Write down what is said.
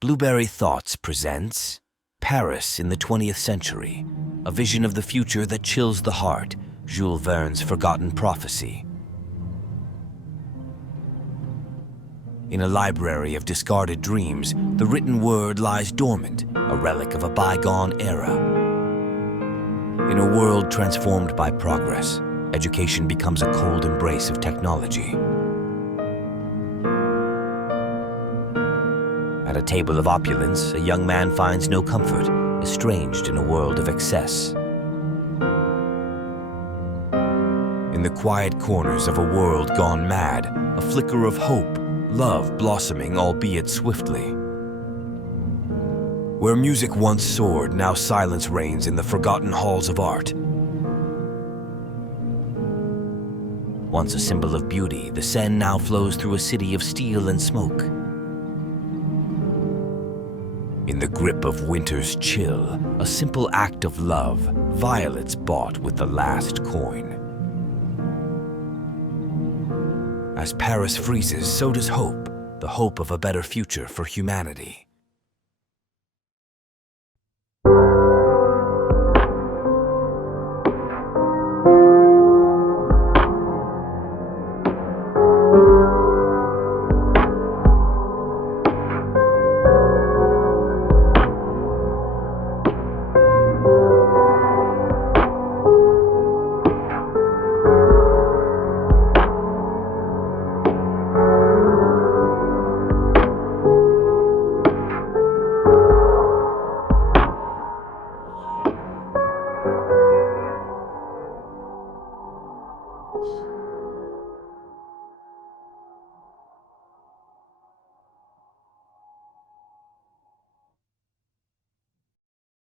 Blueberry Thoughts presents Paris in the 20th Century, a vision of the future that chills the heart, Jules Verne's forgotten prophecy. In a library of discarded dreams, the written word lies dormant, a relic of a bygone era. In a world transformed by progress, education becomes a cold embrace of technology. At a table of opulence, a young man finds no comfort, estranged in a world of excess. In the quiet corners of a world gone mad, a flicker of hope, love blossoming, albeit swiftly. Where music once soared, now silence reigns in the forgotten halls of art. Once a symbol of beauty, the Seine now flows through a city of steel and smoke. In the grip of winter's chill, a simple act of love, violets bought with the last coin. As Paris freezes, so does hope, the hope of a better future for humanity.